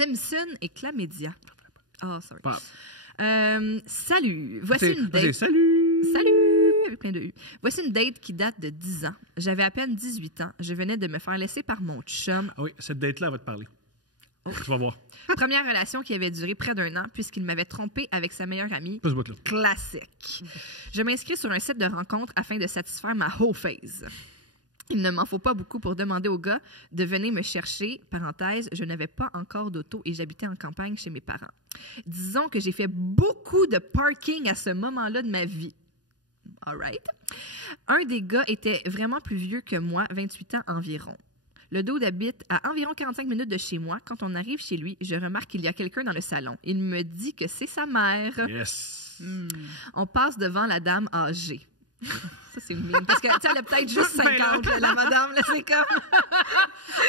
Simpson et chlamydia. Sorry. Pas. Salut. Voici une date. Salut. Avec plein de U. Voici une date qui date de 10 ans. J'avais à peine 18 ans. Je venais de me faire laisser par mon chum. Ah oui, cette date-là, elle va te parler. Tu vas voir. Première relation qui avait duré près d'1 an puisqu'il m'avait trompé avec sa meilleure amie. Pas ce bout-là. Classique. Je m'inscris sur un site de rencontre afin de satisfaire ma hoe phase. Il ne m'en faut pas beaucoup pour demander au gars de venir me chercher. Parenthèse, je n'avais pas encore d'auto et j'habitais en campagne chez mes parents. Disons que j'ai fait beaucoup de parking à ce moment-là de ma vie. All right. Un des gars était vraiment plus vieux que moi, 28 ans environ. Le dude habite à environ 45 minutes de chez moi. Quand on arrive chez lui, je remarque qu'il y a quelqu'un dans le salon. Il me dit que c'est sa mère. Yes. On passe devant la dame âgée. Ça, c'est mime. Parce que, tu sais, elle a peut-être juste 50, la madame, là, c'est comme...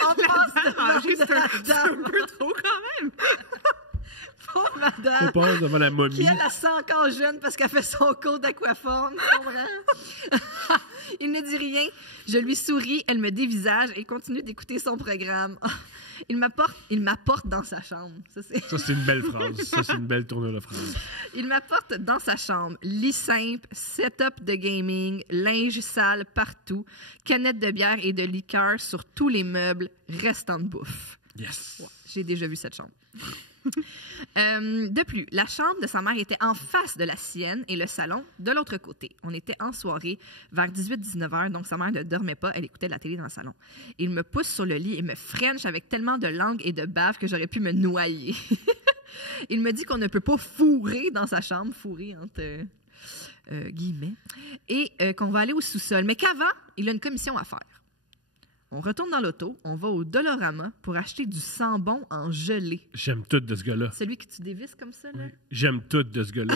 On passe devant la dame. Un peu trop, quand même. Pauvre madame. On passe devant la momie. Qui, elle sent encore jeune parce qu'elle fait son cours d'aquaforme, tu comprends? Il ne dit rien. Je lui souris, elle me dévisage et continue d'écouter son programme. Il m'apporte dans sa chambre. Ça, c'est une belle phrase. Ça, c'est une belle tournure de phrase. Il m'apporte dans sa chambre. Lit simple, setup de gaming, linge sale partout, canettes de bière et de liqueur sur tous les meubles, restant de bouffe. Yes. Ouais, j'ai déjà vu cette chambre. De plus, la chambre de sa mère était en face de la sienne et le salon de l'autre côté. On était en soirée vers 18-19 heures, donc sa mère ne dormait pas, elle écoutait la télé dans le salon. Il me pousse sur le lit et me french avec tellement de langue et de bave que j'aurais pu me noyer. Il me dit qu'on ne peut pas fourrer dans sa chambre, fourrer entre guillemets, et qu'on va aller au sous-sol, mais qu'avant, il a une commission à faire. On retourne dans l'auto, on va au Dollarama pour acheter du sambon en gelée. J'aime tout de ce gars-là. Celui que tu dévisses comme ça, là? Oui. J'aime tout de ce gars-là.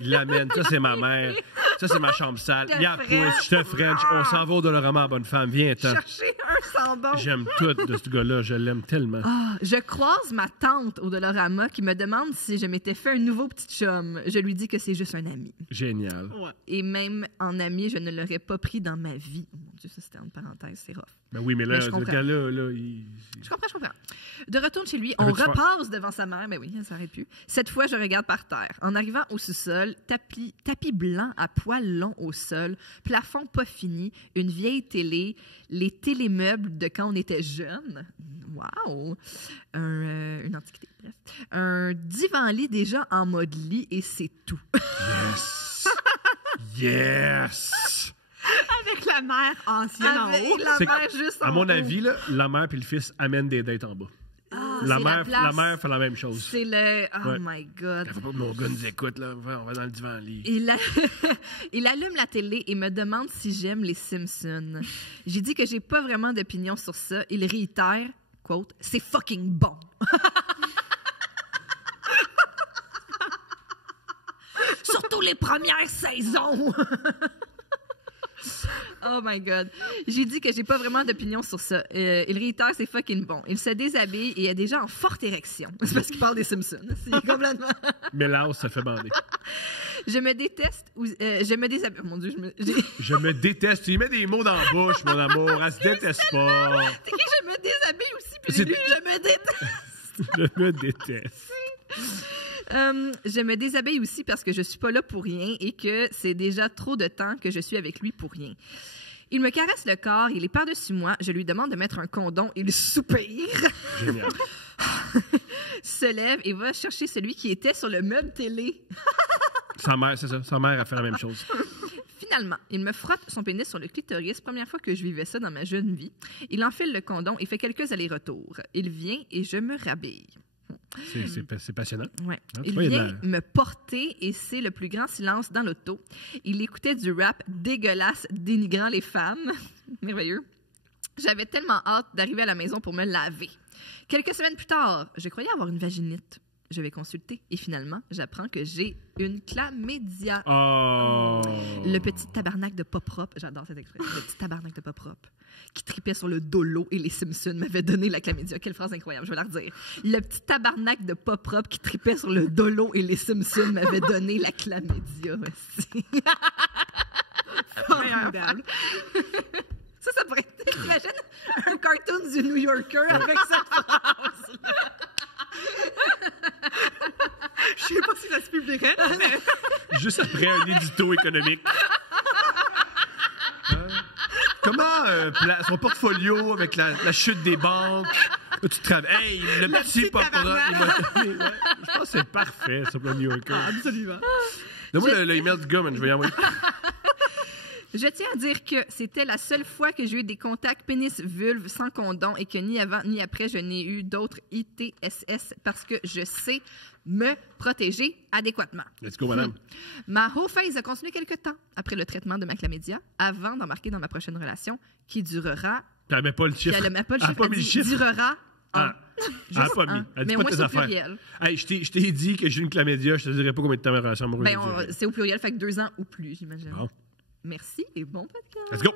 Il l'amène. Ça, c'est ma mère. Ça, c'est ma chambre sale. Il a pousse, je te French. On s'en va au Dollarama, bonne femme. Viens-t'en. Chercher un sambon. J'aime tout de ce gars-là. Je l'aime tellement. Je croise ma tante au Dollarama qui me demande si je m'étais fait un nouveau petit chum. Je lui dis que c'est juste un ami. Génial. Ouais. Et même en ami, je ne l'aurais pas pris dans ma vie. Oh mon Dieu, ça, c'était entre parenthèses, c'est rough. Ben oui, mais là, je le gars-là, il... Je comprends. De retour chez lui, on repasse devant sa mère. Ben oui, ça s'arrête plus. Cette fois, je regarde par terre. En arrivant au sous-sol, tapis blanc à poils longs au sol, plafond pas fini, une vieille télé, les télémeubles de quand on était jeune. Wow! Une antiquité, bref. Un divan-lit déjà en mode lit et c'est tout. Yes! Yes! Avec la mère ancienne en haut. La mère juste en à mon haut. avis, là, la mère et le fils amènent des dates en bas. La mère fait la même chose. C'est le... Oh my God. Faut pas que mon gars nous écoute, là. On va dans le divan-lit. Il allume la télé et me demande si j'aime les Simpsons. J'ai dit que j'ai pas vraiment d'opinion sur ça. Il réitère, quote, « C'est fucking bon! » Surtout les premières saisons! Oh my God. J'ai dit que j'ai pas vraiment d'opinion sur ça. Il réitère, c'est fucking bon. Il se déshabille et est déjà en forte érection. C'est parce qu'il parle des Simpsons. C'est complètement... Mais là, ça fait bander. Je me déteste ou je me déshabille. Oh mon Dieu, je me déteste. Il met des mots dans la bouche, mon amour. Elle se déteste pas. C'est qui je me déshabille aussi, puis lui, je me déteste. Je me déteste. Je me déshabille aussi parce que je suis pas là pour rien et que c'est déjà trop de temps que je suis avec lui pour rien. Il me caresse le corps, il est par-dessus moi, je lui demande de mettre un condom, il soupire. Génial. Se lève et va chercher celui qui était sur le meuble télé. Sa mère, c'est ça. Sa mère a fait la même chose. Finalement, il me frotte son pénis sur le clitoris. Première fois que je vivais ça dans ma jeune vie. Il enfile le condom et fait quelques allers-retours. Il vient et je me rhabille. C'est passionnant. Ouais. Hein, il vient me porter et c'est le plus grand silence dans l'auto. Il écoutait du rap dégueulasse dénigrant les femmes. Merveilleux. J'avais tellement hâte d'arriver à la maison pour me laver. Quelques semaines plus tard, je croyais avoir une vaginite. Je vais consulter et finalement, j'apprends que j'ai une chlamydia. Oh! Le petit tabarnak de pas propre, j'adore cette expression, le petit tabarnak de pas propre, qui tripait sur le dolo et les Simpsons m'avait donné la chlamydia. Quelle phrase incroyable, je vais la redire. Le petit tabarnak de pas propre qui tripait sur le dolo et les Simpsons m'avait donné la chlamydia. Formidable. Ça pourrait être, t'imagines, un cartoon du New Yorker avec cette phrase. dirais. Juste après un édito économique. Comment son portfolio avec la chute des banques? Là, tu travailles. Hey, le petit papa. Je pense que c'est parfait, ça, pour le New Yorker. Absolument. Donne-moi le email du gars, man, je vais y envoyer. Je tiens à dire que c'était la seule fois que j'ai eu des contacts pénis-vulve sans condom et que ni avant ni après, je n'ai eu d'autres ITSS parce que je sais me protéger adéquatement. Let's go, madame. Ma whole phase a continué quelques temps après le traitement de ma chlamydia avant d'embarquer dans ma prochaine relation qui durera... Puis elle met pas le chiffre. Elle met pas le Elle a chiffre. pas Elle mis le dit chiffre. durera Ah. Elle a pas mis. un. Elle Mais dit au pas moins, tes c'est au affaires. pluriel. Hey, je t'ai dit que j'ai une chlamydia, je te dirais pas combien de temps ma relation amoureuse Ben, a duré. c'est au pluriel, fait que 2 ans ou plus, j'imagine. Bon. Merci et bon podcast. Let's go.